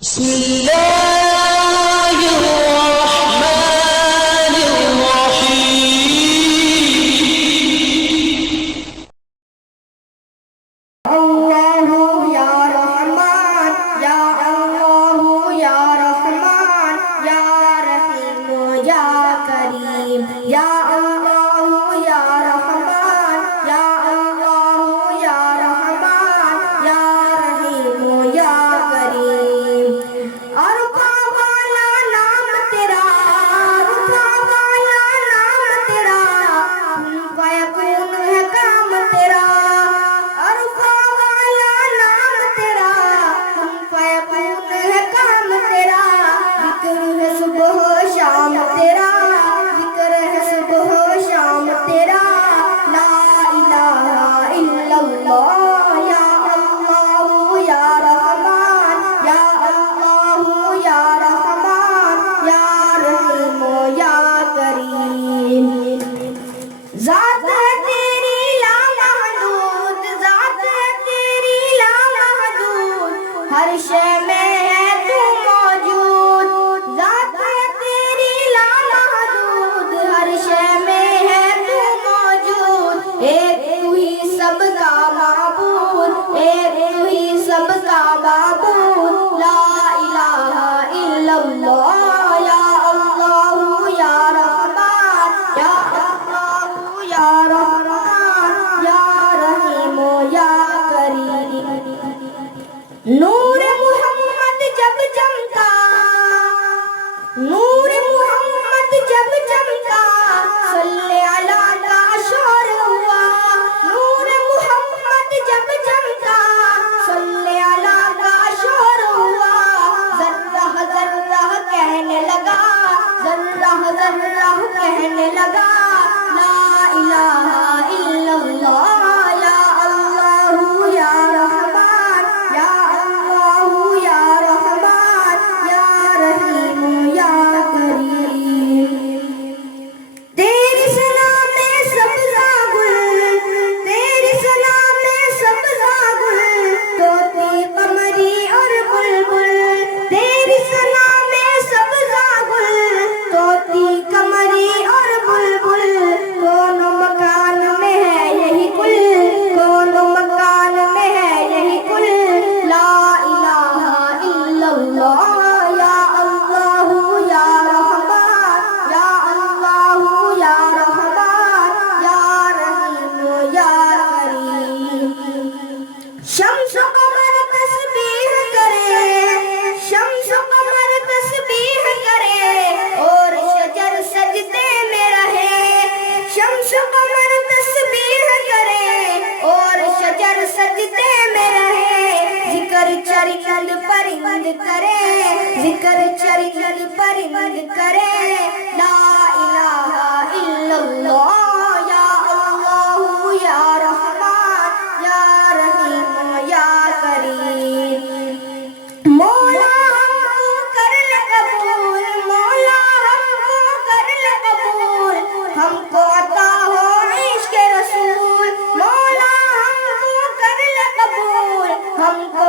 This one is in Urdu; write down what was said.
بسم الله الرحمن الرحيم الله يا رحمن يا الله يا رحمن يا رحيم يا كريم يا الله يا رحمن يا الله يا رحمن يا رحيم يا كريم عرفا والا نام تیرا عرفا والا نام تیرا فیکون ہے کام تیرا عرفا والا نام تیرا فیکون ہے کام تیرا ذکر ہے صبح و شام تیرا ذکر ہے صبح و شام تیرا لا الہ الا اللہ یا اللہ یا رحمان یا اللہ یا رحمان یا رحیم یا کریم ذات ہے تیری لا محدود ذات ہے تیری لا محدود ہر شے میں ہے تو موجود ذات ہے تیری لا محدود ہر شے میں ہے تو موجود ایک تو ہی سب کا معبود ایک تو ہی سب کا معبود لا الہ الا اللہ یا اللہ یا رحمان یا اللہ یا رحمان یا رحیم یا کریم نور محمد جب چمکا نور محمد جب چمکا صلی علی کا شور ہوا نور محمد جب چمکا صلی علی کا شور ہوا ذرہ ذرہ کہنے لگا ذرہ ذرہ کہنے لگا لا الہ الا اللہ یا اللہ یا رحمان یا اللہ یا رحمان یا رحیم یا کریم تیری ثنا میں سبزہ گل تیری ثنا میں سبزہ گل طوطی قمری اور بلبل تیری ثنا میں سبزہ گل طوطی قمری اور بلبل کون مکان میں ہے یہی کل کون مکان میں ہے یہی کل لا الہ الا اللہ یا اللہ یا رحمان یا اللہ یا رحمان یا رحیم یا کریم شمس و قمر تسبیح کرے شمس و قمر تسبیح کرے اور شجر سجدے میں رہے شمس و قمر تسبیح کرے اور شجر سجدے میں رہے ذکر چرند پرند کرے ذکر چرند پرند کرے لا الہ الا اللہ یا اللہ یا رحمان یا رحیم یا کریم مولا ہم کو کر لے قبول مولا ہم کو کر لے قبول ہم کو عطا ہو عشق رسول مولا ہم کو کر لے قبول ہم کو